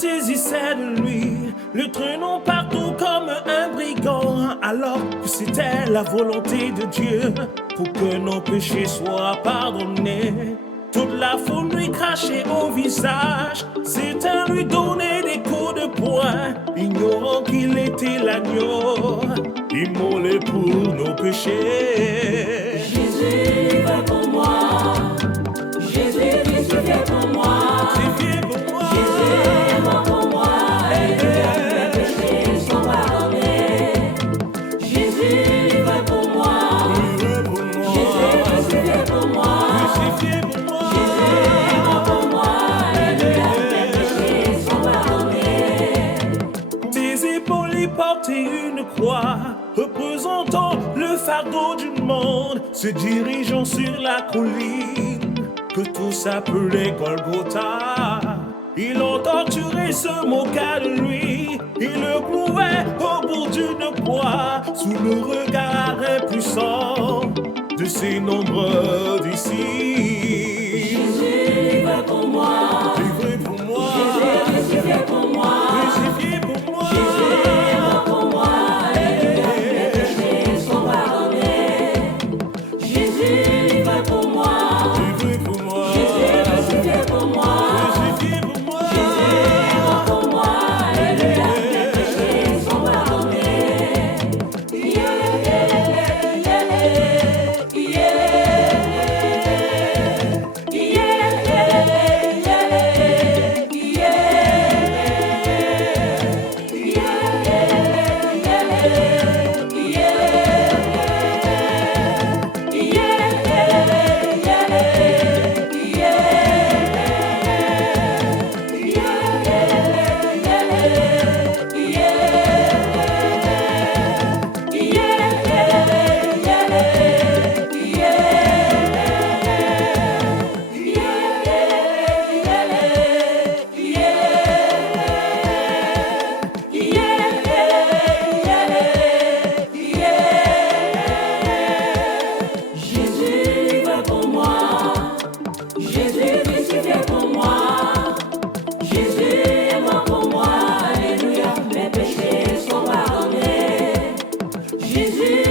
saisissait de lui, le traînant partout comme un brigand, alors que c'était la volonté de Dieu pour que nos péchés soient pardonnés. Toute la foule lui crachait au visage, c'était lui donner des coups de poing, ignorant qu'il était l'agneau, immolé pour nos péchés. Jésus va pour moi, Jésus crucifié pour moi, Crucifié pour moi. Jésus est mort pour moi, Alléluia, mes péchés sont pardonnés. Jésus va pour moi, Jésus crucifié pour moi, Crucifié pour moi. Jésus est mort pour moi, Alléluia, mes péchés sont pardonnés. Ses épaules y portaient une croix, représentant le fardeau du monde, se dirigeant sur la colline que tous appelaient Golgotha. Ils l'ont torturé, se moquaient de lui, ils le clouaient au bout d'une croix, sous le regard impuissant de ses nombreux disciples. Jésus va pour moi, Livré pour moi, Jésus crucifié pour moi, crucifié pour moi. Jésus est mort pour moi, Alléluia, mes péchés sont pardonnés. Jésus va pour moi, Livré pour moi, Jésus crucifié pour moi, crucifié pour moi. Jésus est mort pour moi, Alléluia, mes péchés sont pardonnés. Yeah, yeah, yeah, yeah, Jésus va pour moi, Jésus crucifié pour moi, Jésus est mort pour moi, Alléluia, mes péchés sont pardonnés. Jésus